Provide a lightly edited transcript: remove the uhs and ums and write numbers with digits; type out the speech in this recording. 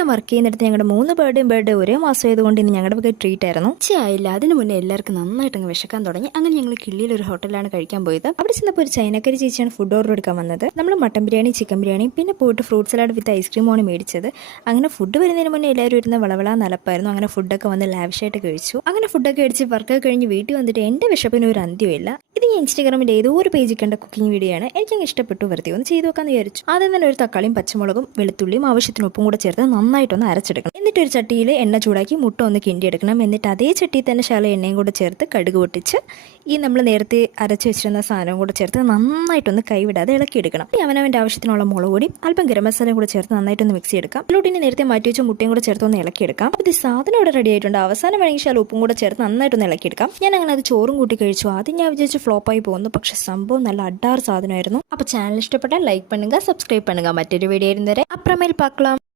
ഞാൻ വർക്ക് ചെയ്യുന്നിടത്ത് ഞങ്ങളുടെ 3 പേരുടെയും ബർത്ത്ഡേ ഒരേ മാസം ആയതുകൊണ്ട് ഇന്ന് ഞങ്ങളുടെ വക ട്രീറ്റ് ആയിരുന്നു. ഉച്ചയായില്ല, അതിന് മുന്നേ എല്ലാവർക്കും നന്നായിട്ട് അങ്ങ് വിശക്കാൻ തുടങ്ങി. അങ്ങനെ ഞങ്ങൾ കിള്ളിയിൽ ഒരു ഹോട്ടലിലാണ് കഴിക്കാൻ പോയത്. അവിടെ ചെന്നപ്പോൾ ഒരു ചൈനക്കരി ചേച്ചിയാണ് ഫുഡ് ഓർഡർ എടുക്കാൻ വന്നത്. നമ്മൾ മട്ടൻ ബിരിയാണി, ചിക്കൻ ബിരിയാണി, പിന്നെ പോയിട്ട് ഫ്രൂട്ട് സലാഡ് വിത്ത് ഐസ്ക്രീമാണ് മേടിച്ചത്. അങ്ങനെ ഫുഡ് വരുന്നതിന് മുന്നേ എല്ലാവരും ഇരുന്ന വളവള നലപ്പായിരുന്നു. അങ്ങനെ ഫുഡൊക്കെ വന്ന് ലാവിഷായിട്ട് കഴിച്ചു. അങ്ങനെ ഫുഡൊക്കെ അടിച്ച് വർക്കൊക്കെ കഴിഞ്ഞ് വീട്ടിൽ വന്നിട്ട് എൻ്റെ വിശപ്പിന് ഒരു അന്ത്യമില്ല. ഇത് ഞാൻ ഇൻസ്റ്റാഗ്രാമിൽ ഏതോ ഒരു പേജിൽ കണ്ട കുക്കിംഗ് വീഡിയോ ആണ്. എനിക്കങ്ങ് ഇഷ്ടപ്പെട്ടു, വെറുതെ ഒന്ന് ചെയ്ത് നോക്കാമെന്ന് വിചാരിച്ചു. ആദ്യം തന്നെ ഒരു തക്കാളിയും പച്ചമുളകും വെളുത്തുള്ളിയും ആവശ്യത്തിന് ഉപ്പും കൂടെ ചേർത്ത് നന്നായിട്ടൊന്ന് അരച്ചെടുക്കണം. എന്നിട്ട് ഒരു ചട്ടിയിൽ എണ്ണ ചൂടാക്കി മുട്ട ഒന്ന് കിണ്ടിയെടുക്കണം. എന്നിട്ട് അതേ ചട്ടിയിൽ തന്നെ ശാല എണ്ണയും കൂടെ ചേർത്ത് കടുക് പൊട്ടിച്ച് ഈ നമ്മൾ നേരത്തെ അരച്ച് വെച്ചിരുന്ന സാധനവും കൂടെ ചേർത്ത് നന്നായിട്ടൊന്ന് കൈവിടാതെ ഇളക്കിയെടുക്കണം. ഈ അവനവൻ്റെ ആവശ്യത്തിനുള്ള മുളക് പൊടി അല്പം ഗരം മസാലയും കൂടെ ചേർത്ത് നന്നായിട്ടൊന്ന് മിക്സ് ചെയ്തെടുക്കാം. അതിലോട്ടിന് നേരത്തെ മാറ്റി വെച്ച മുട്ടയും കൂടെ ചേർത്ത് ഒന്ന് ഇളക്കിയെടുക്കാം. അപ്പോൾ ഈ സാധനം ഇവിടെ റെഡി ആയിട്ടുണ്ട്. അവസാനം വേണമെങ്കിൽ ശാല ഉപ്പും കൂടെ ചേർത്ത് നന്നായിട്ടൊന്ന് ഇളക്കിയെടുക്കാം. ഞാൻ അങ്ങനെ അത് ചോറും കൂട്ടി കഴിച്ചു. ആദ്യം ഞാൻ വിചാരിച്ച് ഫ്ലോപ്പായി പോകുന്നു, പക്ഷെ സംഭവം നല്ല അഡാർ സാധനമായിരുന്നു. അപ്പോൾ ചാനൽ ഇഷ്ടപ്പെട്ടാൽ ലൈക്ക് பண்ணுங்க, സബ്സ്ക്രൈബ് பண்ணுங்க. മറ്റൊരു വീഡിയോ വരുന്നവരെ അപ്പുറമേൽ പാக்கலாம்.